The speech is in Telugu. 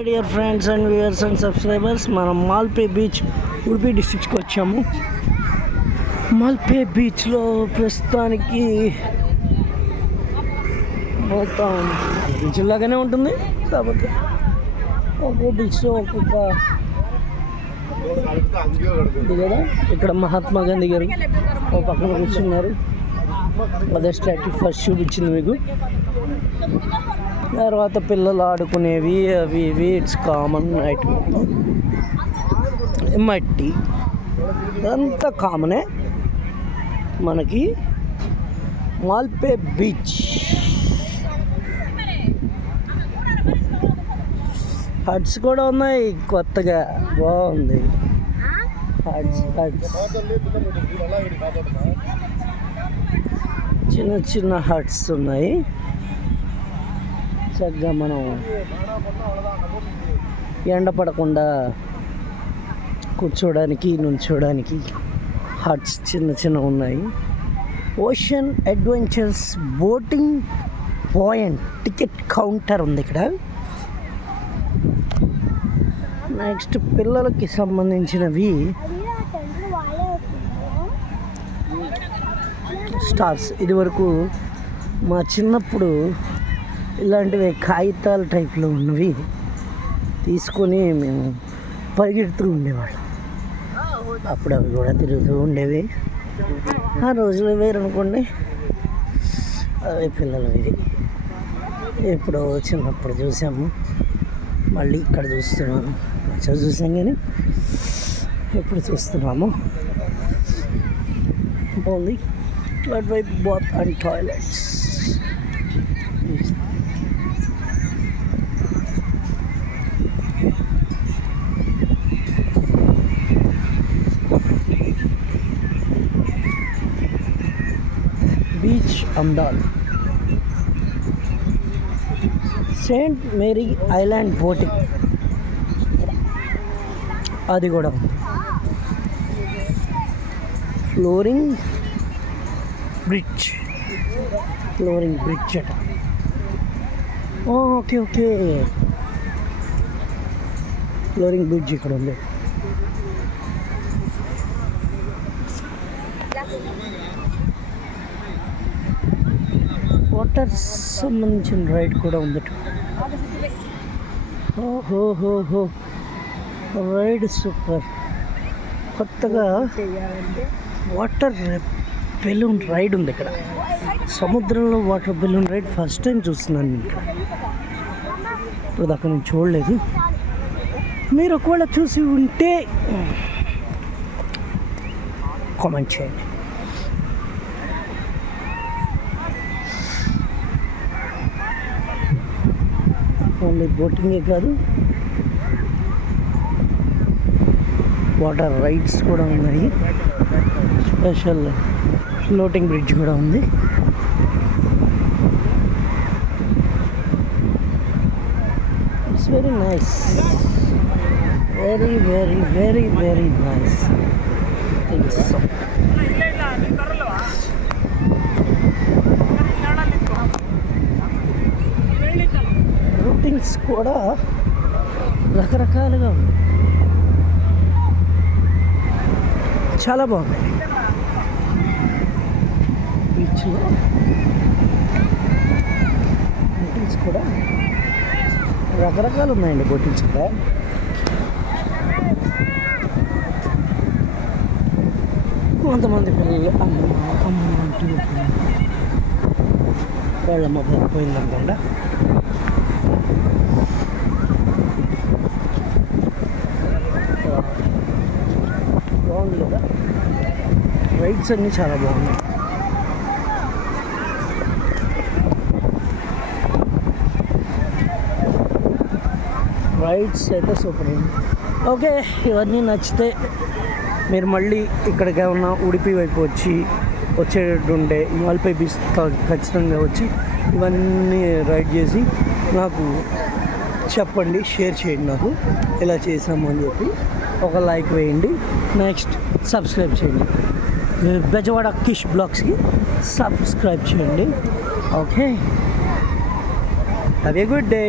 My dear friends and viewers and subscribers, మనం మాల్పే బీచ్ ఉడిపి డిస్ట్రిక్ట్కి వచ్చాము. మాల్పే బీచ్లో ప్రస్తుతానికి మొత్తం బీచ్ లాగానే ఉంటుంది, కాకపోతే ఒక్కొక్క బీచ్లో ఒక్కొక్క కదా. ఇక్కడ మహాత్మా గాంధీ గారు ఒక పక్కన కూర్చున్నారు, అదే స్టాట్యూ ఫస్ట్ చూపించింది మీకు. తర్వాత పిల్లలు ఆడుకునేవి అవి ఇవి ఇట్స్ కామన్ ఐటమ్. మట్టి అంతా కామనే మనకి. మాల్పే బీచ్ హట్స్ కూడా ఉన్నాయి కొత్తగా, బాగుంది. హట్స్ చిన్న చిన్న హట్స్ ఉన్నాయి. చక్కగా మనం ఎండ పడకుండా కూర్చోడానికి నుంచోడానికి హట్స్ చిన్న చిన్న ఉన్నాయి. Ocean adventures boating point ticket counter ఉంది ఇక్కడ. నెక్స్ట్ పిల్లలకి సంబంధించినవి స్టార్స్. ఇది వరకు మా చిన్నప్పుడు ఇలాంటివి కాగితాల టైప్లో ఉన్నవి తీసుకొని మేము పరిగెడుతూ ఉండేవాళ్ళం. అప్పుడు అవి కూడా తిరుగుతూ ఉండేవి. ఆ రోజులు వేరు అనుకోండి. అవి పిల్లలు ఇది ఎప్పుడో చిన్నప్పుడు చూసాము, మళ్ళీ ఇక్కడ చూస్తున్నాము. మంచిగా చూసాం కానీ ఎప్పుడు చూస్తున్నాము. బాగుంది. అటువైపు బాత్ అండ్ టాయిలెట్స్. బీచ్ అమ్దాల్. సెయింట్ మేరీ ఐలాండ్ బోటింగ్ అది కూడా ఉంది. ఫ్లోరింగ్ బ్రిడ్జ్ అట. ఓకే ఫ్లోరింగ్ బ్రిడ్జ్ ఇక్కడ ఉంది. వాటర్ సంబంధించిన రైడ్ కూడా ఉంది. ఓహో రైడ్ సూపర్. కొత్తగా వాటర్ బెలూన్ రైడ్ ఉంది ఇక్కడ. సముద్రంలో water balloon ride first time చూస్తున్నాను నేను ఇక్కడ. ఇప్పుడు దాకా నేను చూడలేదు. మీరు ఒకవేళ చూసి ఉంటే కామెంట్ చేయండి. ఓన్లీ బోటింగే కాదు, వాటర్ రైడ్స్ కూడా ఉన్నాయి. స్పెషల్ ఫ్లోటింగ్ బ్రిడ్జ్ కూడా ఉంది. It's very nice, very nice things. రూటింగ్స్ కూడా రకరకాలుగా ఉన్నాయి, చాలా బాగున్నాయి. బీచ్లో బోటింగ్స్ కూడా రకరకాలు ఉన్నాయండి. బోటింగ్స్ కూడా కొంతమంది పిల్లలు అమ్మ అంటూ వాళ్ళ మొబైల్ పోయిందనుకోండి. బాగుంది కదా. రైడ్స్ అన్నీ చాలా బాగున్నాయి. రైడ్స్ అయితే సూపర్ ఉంది. ఓకే, ఇవన్నీ నచ్చితే మీరు మళ్ళీ ఇక్కడికి ఏమన్నా ఉడిపి వైపు వచ్చేటట్టు ఉంటే మాల్పే బీచ్ ఖచ్చితంగా వచ్చి ఇవన్నీ రైడ్ చేసి నాకు చెప్పండి, షేర్ చేయండి. నాకు ఇలా చేసాము అని చెప్పి ఒక లైక్ వేయండి. నెక్స్ట్ సబ్స్క్రైబ్ చేయండి. బెజవాడ కిష్ బ్లాగ్స్కి సబ్స్క్రైబ్ చేయండి. Okay, have a good day.